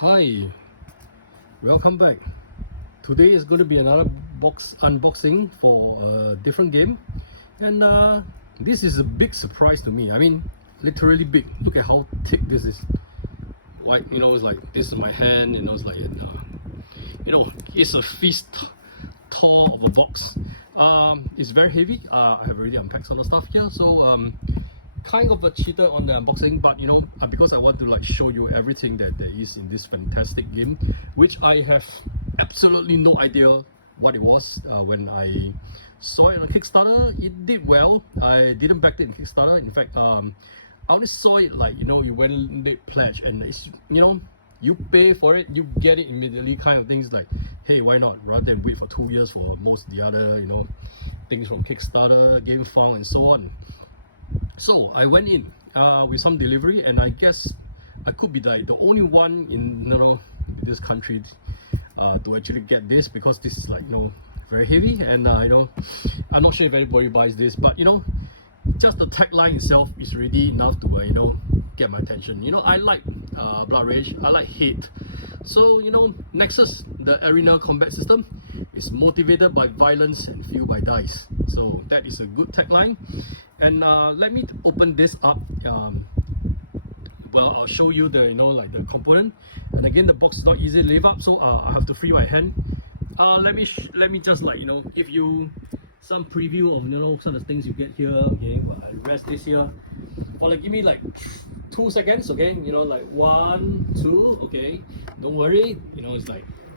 Hi, welcome back. Today is going to be another box unboxing for a different game, and this is a big surprise to me. I mean, literally big. Look at how thick this is. Like, it's like this is my hand, it's like it's a fist tall of a box. It's very heavy. I have already unpacked some of the stuff here, so kind of a cheater on the unboxing, but because I want to show you everything that there is in this fantastic game, which I have absolutely no idea what it was. When I saw it on Kickstarter, it did well. I didn't back it in Kickstarter. In fact, I only saw it you went late pledge, and it's you pay for it, you get it immediately, kind of things. Like, hey, why not, rather than wait for 2 years for most of the other things from Kickstarter, Game Found, and so on. So I went in with some delivery, and I guess I could be like the only one in this country to actually get this, because this is very heavy, and I'm not sure if anybody buys this, but just the tagline itself is really enough to get my attention. I like Blood Rage, I like Hate. So Nexus, the arena combat system, is motivated by violence and fueled by dice. So that is a good tagline. And let me open this up. Well, I'll show you the the component. And again, the box is not easy to lift up, so I have to free my hand. Let me just give you some preview of some of the things you get here. Okay, well, I rest this here. Or give me 2 seconds. Okay, 1, 2. Okay, don't worry. It's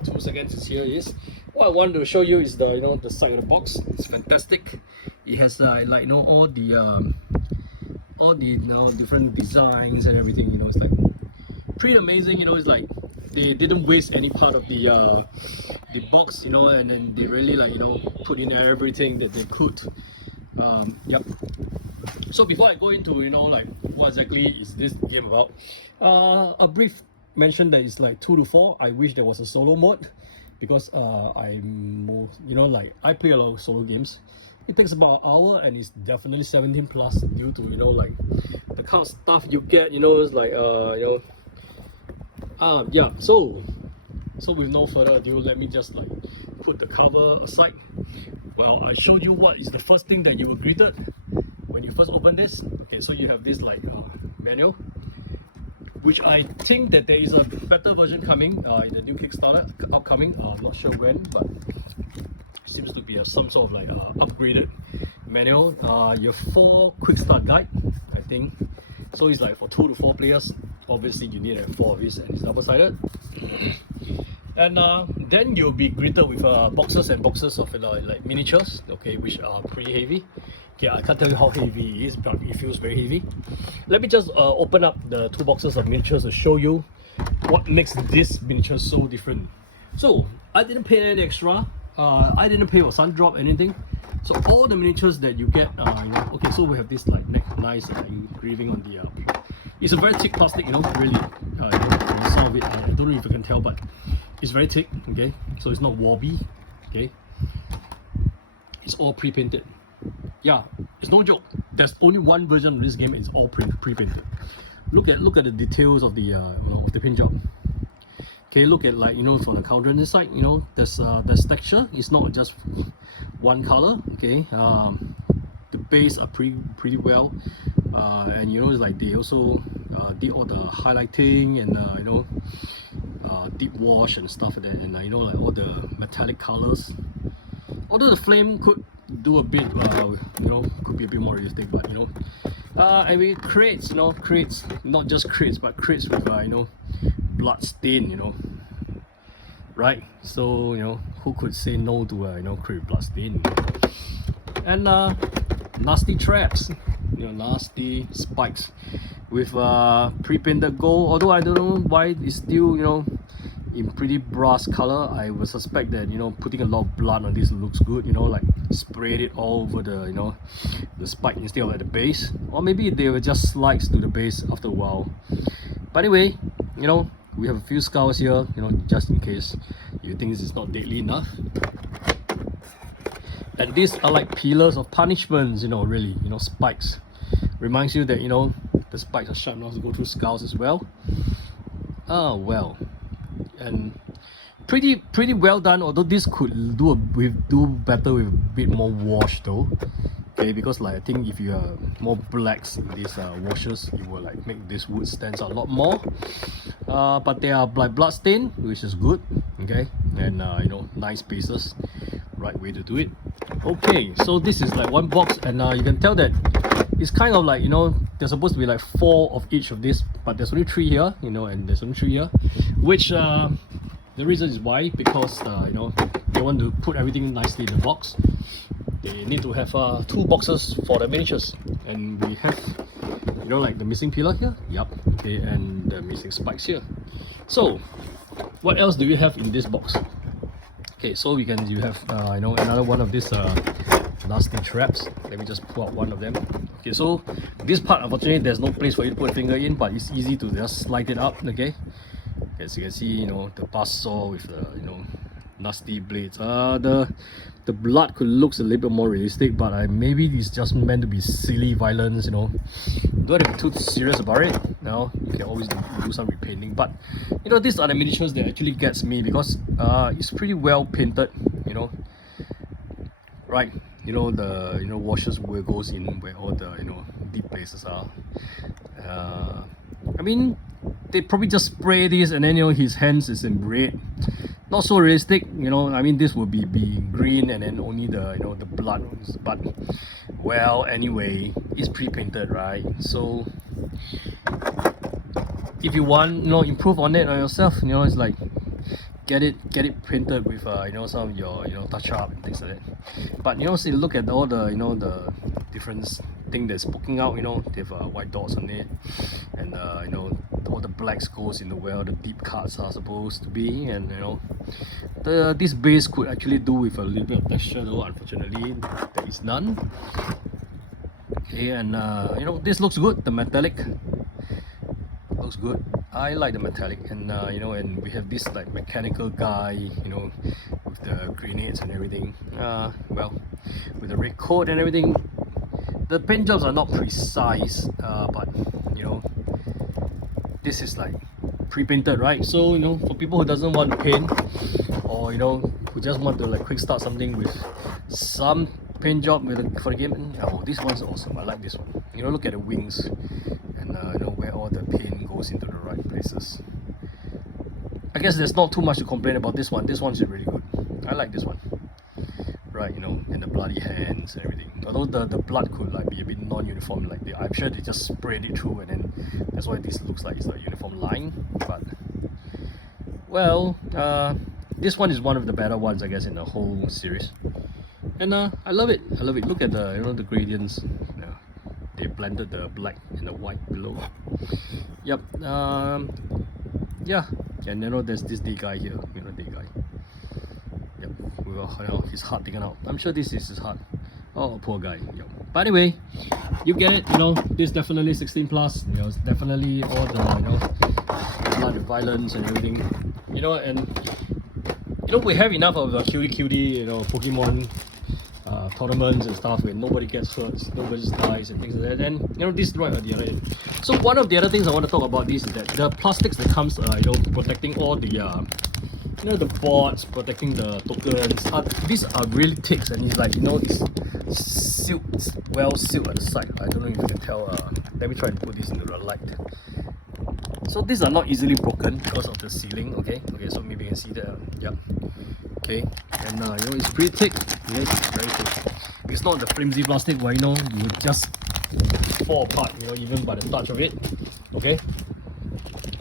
2 seconds. Is here. Is what I want to show you is the the side of the box. It's fantastic. It has all the different designs and everything. It's pretty amazing. It's they didn't waste any part of the box, and then they really put in everything that they could. Yep. So before I go into what exactly is this game about, a brief mention that it's 2 to 4. I wish there was a solo mode, because I'm I play a lot of solo games. It takes about an hour, and it's definitely 17 plus due to the kind of stuff you get. It's yeah. So with no further ado, let me just put the cover aside. Well, I showed you what is the first thing that you were greeted when you first open this. Okay, so you have this manual, which I think that there is a better version coming in the new Kickstarter upcoming. I'm not sure when, but seems to be some sort of upgraded manual. Your 4 quick start guide, I think. So it's for 2 to 4 players. Obviously, you need 4 of these, and it's double-sided. And then you'll be greeted with boxes and boxes of miniatures, okay, which are pretty heavy. Okay, I can't tell you how heavy it is, but it feels very heavy. Let me just open up the 2 boxes of miniatures to show you what makes this miniature so different. So I didn't pay any extra. I didn't pay for sun drop anything. So all the miniatures that you get, okay, so we have this nice engraving on the. It's a very thick plastic, really. Some of it, I don't know if you can tell, but it's very thick. Okay, so it's not wobbly. Okay, it's all pre-painted. Yeah, it's no joke. There's only one version of this game. It's all pre-painted. Look at the details of the paint job. Okay, look at for the counter on this side, there's texture. It's not just one color. Okay, the base are pretty well, and it's they also did all the highlighting and deep wash and stuff like that, and all the metallic colors. Although the flame could do a bit, could be a bit more realistic, but and we crates, crates, not just crates, but crates with blood stain, right? So who could say no to crate blood stain? And nasty traps, nasty spikes with pre-painted gold. Although I don't know why it's still in pretty brass color. I would suspect that putting a lot of blood on this looks good. Sprayed it all over the spike instead of at the base, or maybe they were just slides to the base after a while. But anyway, we have a few skulls here, just in case you think this is not deadly enough. And these are like pillars of punishments, really, spikes. Reminds you that, the spikes are sharp enough to go through skulls as well. Oh, well. and pretty well done. Although this could do better with a bit more wash though. Okay, because like I think if you are more blacks in these washes, it will like make this wood stands out a lot more. But they are like blood stain, which is good. Okay, and you know, nice pieces, right way to do it. Okay, so this is like one box, and you can tell that it's kind of like, you know, there's supposed to be like 4 of each of this, but there's only 3 here, you know, and there's only 3 here, which the reason is why, because you know, they want to put everything nicely in the box. They need to have 2 boxes for the miniatures, and we have, you know, like the missing pillar here, yep, okay, and the missing spikes here. So what else do we have in this box? Okay, so you have you know, another one of these nasty traps. Let me just pull out one of them. Okay, so this part, unfortunately there's no place for you to put a finger in, but it's easy to just slide it up. Okay, as you can see, you know, the buzz saw with the, you know, nasty blades. The blood could looks a little bit more realistic, but maybe it's just meant to be silly violence, you know. Don't have to be too serious about it. Now you can always do some repainting, but you know, these are the miniatures that actually gets me, because it's pretty well painted, you know, right? You know, the, you know, washes where it goes in, where all the, you know, deep places are. I mean, they probably just spray this, and then, you know, his hands is in red. Not so realistic, you know. I mean, this would be green, and then only the, you know, the blood. But well, anyway, it's pre-painted, right? So if you want, you know, improve on it on yourself, you know, it's like get it printed with you know, some of your, you know, touch up and things like that. But you know, see, look at all the, you know, the different thing that's poking out. You know, they have white dots on it, and you know, all the blacks goes into where the deep cuts are supposed to be, and you know, this base could actually do with a little bit of texture, though unfortunately there is none. Okay, and you know, this looks good. The metallic looks good. I like the metallic, and you know, and we have this like mechanical guy, you know, with the grenades and everything. Well, with the red coat and everything. The paint jobs are not precise, but you know, this is like pre-painted, right? So you know, for people who doesn't want to paint, or you know, who just want to like quick start something with some paint job for the game, oh, this one's awesome. I like this one. You know, look at the wings, and you know, where all the paint goes into the right places. I guess there's not too much to complain about this one. This one's really good. I like this one. Right, you know, and the bloody hands and everything. Although the blood could like be a bit non-uniform, like I'm sure they just sprayed it through, and then that's why this looks like it's a uniform line. But well, this one is one of the better ones, I guess, in the whole series. And I love it. I love it. Look at the, you know, the gradients. They blended the black and the white below. Yep. Yeah. And you know, there's this D guy here. You know, D guy. Yep. With you know, his heart taken out. I'm sure this is his heart. Oh, poor guy. Yep. But anyway, you get it. You know, this definitely 16 plus. You know, it's definitely all the, you know, blood and violence and everything. You know, and you know, we have enough of the cutie, you know, Pokemon tournaments and stuff where nobody gets hurt, nobody just dies and things like that. And you know, this is right at the other end. So one of the other things I want to talk about this is that the plastics that comes, you know, protecting all the, you know, the boards, protecting the tokens. These are really thick, and it's like, you know, it's sealed, well sealed at the side. I don't know if you can tell. Let me try and put this into the light. So these are not easily broken because of the sealing. Okay, so maybe you can see that. Yep. Okay, and you know, it's pretty thick. Yes, it's very thick. It's not the flimsy plastic where, you know, you would just fall apart, you know, even by the touch of it. Okay,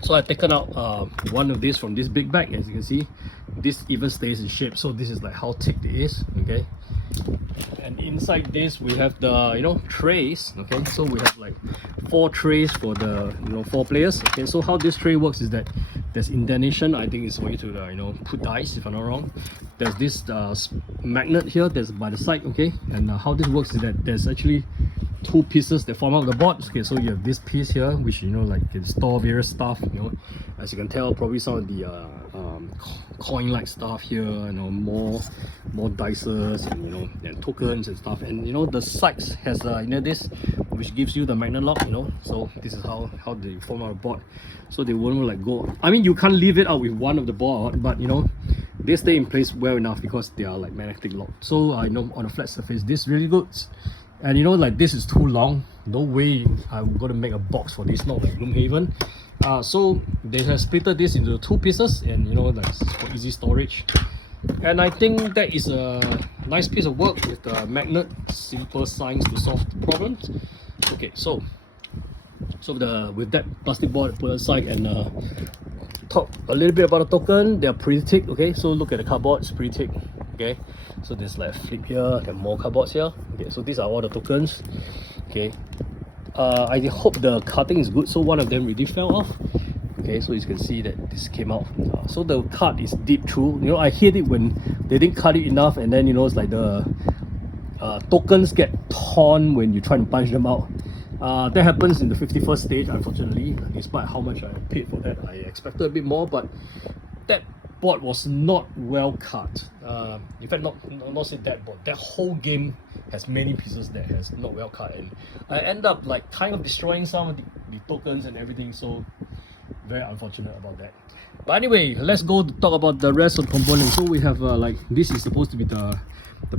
so I've taken out one of these from this big bag. As you can see, this even stays in shape. So this is like how thick it is. Okay, and inside this we have the, you know, trays. Okay, so we have like 4 trays for the, you know, 4 players. Okay, so how this tray works is that there's indentation. I think it's for you to you know, put dice, if I'm not wrong. There's this magnet here that's by the side. Okay, and how this works is that there's actually two pieces that form out the board. Okay, so you have this piece here, which, you know, like, can store various stuff, you know, as you can tell, probably some of the coin-like stuff here, you know, more dices, and, you know, and tokens and stuff. And, you know, the sides has you know, this, which gives you the magnet lock, you know. So this is how they form out a board, so they won't like go. I mean, you can't leave it out with one of the board, but, you know, they stay in place well enough because they are like magnetic lock. So I know on a flat surface, this is really good. And, you know, like, this is too long, no way I'm gonna make a box for this, not like Gloomhaven. So they have split this into two pieces, and, you know, like, for easy storage. And I think that is a nice piece of work with the magnet, simple signs to solve the problems. Okay, so with that plastic board put aside, and talk a little bit about the token. They are pretty thick. Okay, so look at the cardboard, it's pretty thick. Okay, so there's like a flip here and more cardboards here. Okay, so these are all the tokens. Okay, I hope the cutting is good. So one of them really fell off. Okay, so you can see that this came out. So the cut is deep through. You know, I hate it when they didn't cut it enough, and then, you know, it's like the tokens get torn when you try to punch them out. That happens in the 51st stage, unfortunately. Despite how much I paid for that, I expected a bit more, but that board was not well cut. In fact, not say that board, that whole game has many pieces that has not well cut, and I end up like kind of destroying some of the tokens and everything, so very unfortunate about that. But anyway, let's go to talk about the rest of the components. So we have like, this is supposed to be the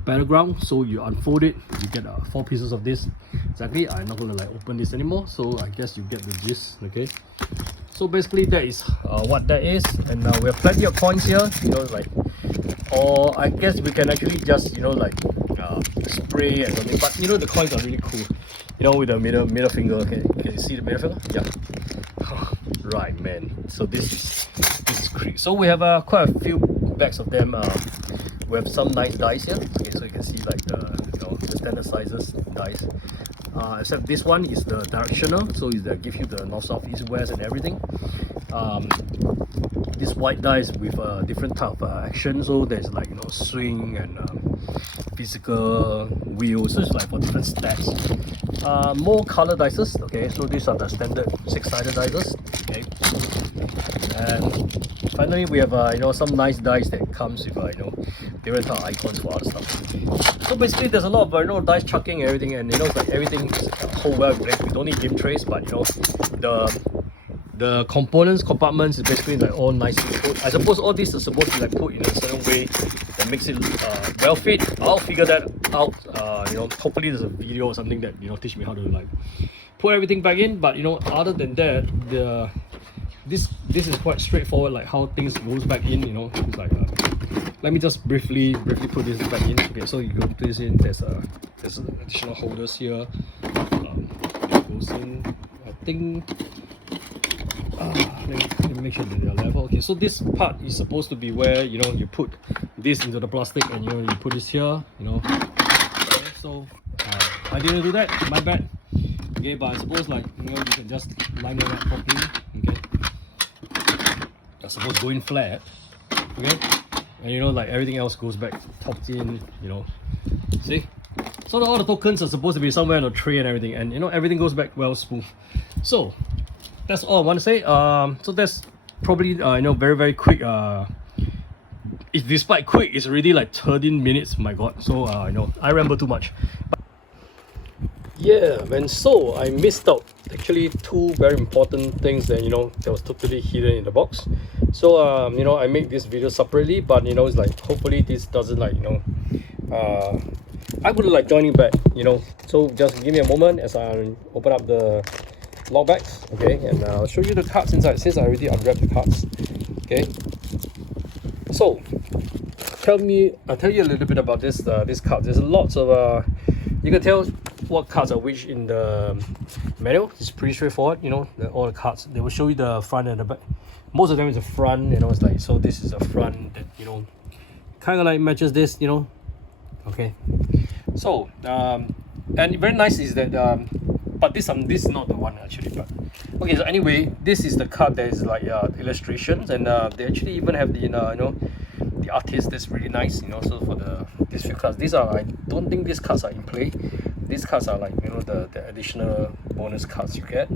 battleground, so you unfold it, you get 4 pieces of this. Exactly, I'm not gonna like open this anymore, so I guess you get the gist. Okay, so basically that is what that is. And we have plenty of coins here, you know, like, or I guess we can actually just, you know, like spray and something. But, you know, the coins are really cool, you know, with the middle finger. Okay, can you see the middle finger? Yeah. Right, man, so this is great. So we have quite a few bags of them. We have some nice dice here. Okay, so you can see like the, you know, the standard sizes dice. Except this one is the directional, so is that give you the north, south, east, west and everything. This white dice with different type of action, so there's like, you know, swing and physical wheels, so it's like for different stats. More color dices. Okay, so these are the standard 6-sided dices. Okay, and finally we have you know, some nice dice that comes with you know, different type of icons for other stuff. So basically there's a lot of, you know, dice chucking and everything, and, you know, it's like everything is whole well. We don't need game trays, but, you know, the compartments is basically like all nicely put. I suppose all this is supposed to like put in a certain way that makes it well fit. I'll figure that out. You know, hopefully there's a video or something that, you know, teach me how to like put everything back in. But, you know, other than that, this is quite straightforward, like how things goes back in. You know, it's like let me just briefly put this back in. Okay, so you go to this in. There's additional holders here. It goes in. I think. Let me make sure that they are level. Okay, so this part is supposed to be where, you know, you put this into the plastic, and, you know, you put this here, you know. Okay, so I didn't do that, my bad. Okay, but I suppose, like, you know, you can just line it up properly. Okay, I suppose going flat. Okay, and, you know, like everything else goes back tucked in, you know. See, so all the tokens are supposed to be somewhere on the tray and everything, and, you know, everything goes back well smooth. So that's all I want to say. So that's probably you know, very quick. If despite quick, it's already like 13 minutes. My god. So you know, I ramble too much. Yeah, and so I missed out actually 2 very important things that, you know, that was totally hidden in the box. So you know, I make this video separately, but, you know, it's like, hopefully this doesn't like, you know, I would like joining back, you know. So just give me a moment as I open up the log bags. Okay, and I'll show you the cards inside, since I already unwrapped the cards. Okay, so I'll tell you a little bit about this card. There's lots of you can tell what cards are which in the manual. It's pretty straightforward, you know, all the cards, they will show you the front and the back. Most of them is the front, you know, it's like, so this is a front that, you know, kind of like matches this, you know. Okay, so and very nice is that but this is not the one actually. But okay, so anyway, this is the card that is like illustrations, and they actually even have the you know, the artist. That's really nice, you know. So for these few cards, these are, I don't think these cards are in play. these cards are like, you know, the additional bonus cards you get.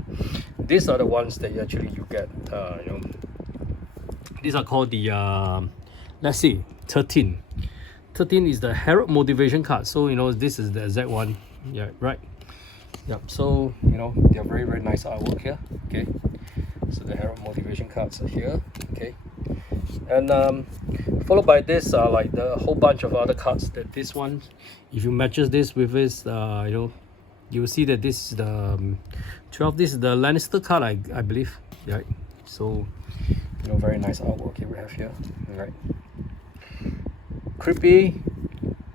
These are the ones that you get. You know, these are called the let's see, 13. 13 is the Herald motivation card. So you know, this is the exact one. Yeah, right. Yep. So you know, they are very, very nice artwork here. Okay. So the Herald motivation cards are here. Okay. And followed by this are like the whole bunch of other cards. That this one, if you matches this with this, you know, you will see that this is the 12. This is the Lannister card, I believe. Right. So you know, very nice artwork here we have here. All right. Creepy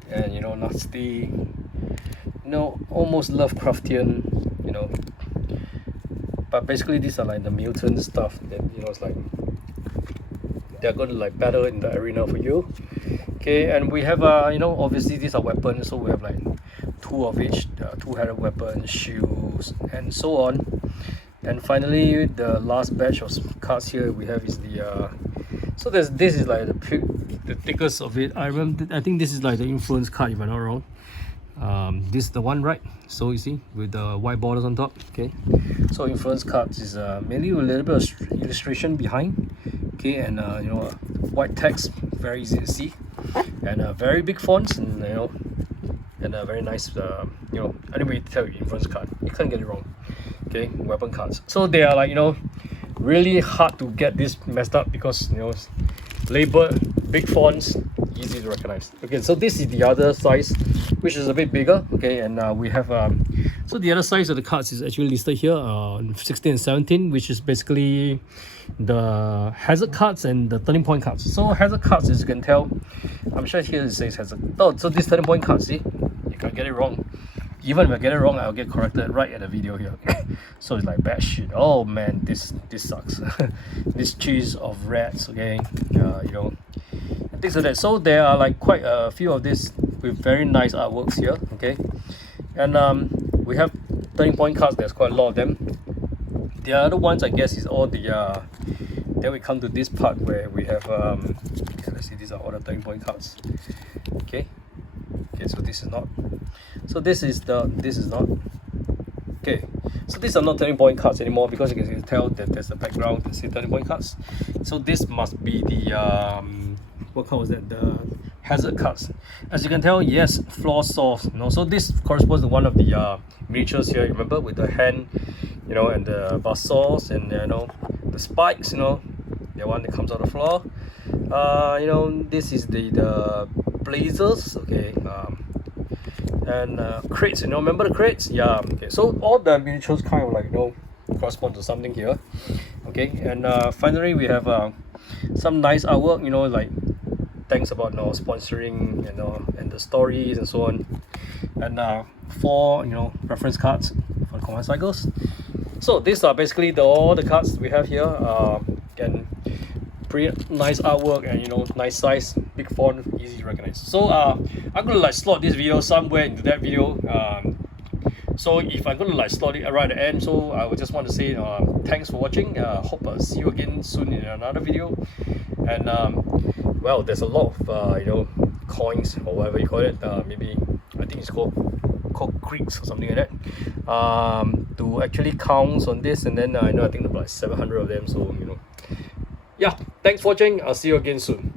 and, you know, nasty, you know, almost Lovecraftian, you know. But basically these are like the mutant stuff that, you know, it's like they're going to like battle in the arena for you. Okay, and we have you know, obviously these are weapons, so we have like 2 of each, 2-handed weapons, shields, and so on. And finally, the last batch of cards here we have is the so this is like the thickest of it. I think this is like the influence card, if I'm not wrong. This is the one, right? So you see, with the white borders on top. Okay, so influence cards is mainly a little bit of illustration behind. Okay, and you know, white text, very easy to see, and very big fonts, and you know, and a very nice you know, anyway, to tell you, influence card, you can't get it wrong. Okay, weapon cards. So they are like, you know, really hard to get this messed up because, you know, labeled, big fonts, easy to recognize. Okay, so this is the other size, which is a bit bigger. Okay, and we have so the other size of the cards is actually listed here, 16 and 17, which is basically the hazard cards and the turning point cards. So hazard cards, as you can tell, I'm sure here it says hazard. Oh, so this turning point card, see, you can't get it wrong. Even if I get it wrong, I'll get corrected right at the video here. So it's like bad shit. Oh man, this sucks. This cheese of rats, okay, you know, and things like that. So there are like quite a few of this with very nice artworks here. Okay, and we have turning point cards. There's quite a lot of them. The other ones, I guess, is all the then we come to this part where we have okay, let's see, these are all the turning point cards. Okay, so this is not. So this is not. Okay, so these are not turning point cards anymore because you can tell that there's a background that says turning point cards. So this must be the what card was that? The hazard cards. As you can tell, yes, floor saws. You know, so this corresponds to one of the miniatures here. Remember, with the hand, you know, and the buzz saws, and you know, the spikes. You know, the one that comes out of the floor. You know, this is the blazers. Okay. And crates, you know, remember the crates? Yeah. Okay, so all the miniatures kind of like, you know, correspond to something here. Okay, and finally we have some nice artwork, you know, like thanks about, you know, sponsoring, you know, and the stories and so on, and 4, you know, reference cards for the command cycles. So these are basically all the cards we have here, and pretty nice artwork, and you know, nice size, big font, easy to recognize. So I'm gonna like slot this video somewhere into that video. So if I'm gonna like slot it right at the end, so I would just want to say thanks for watching. Hope I'll see you again soon in another video. And well, there's a lot of you know, coins or whatever you call it. Maybe I think it's called creeks or something like that. To actually count on this, and then you know, I think there's like 700 of them. So you know. Yeah, thanks for watching. I'll see you again soon.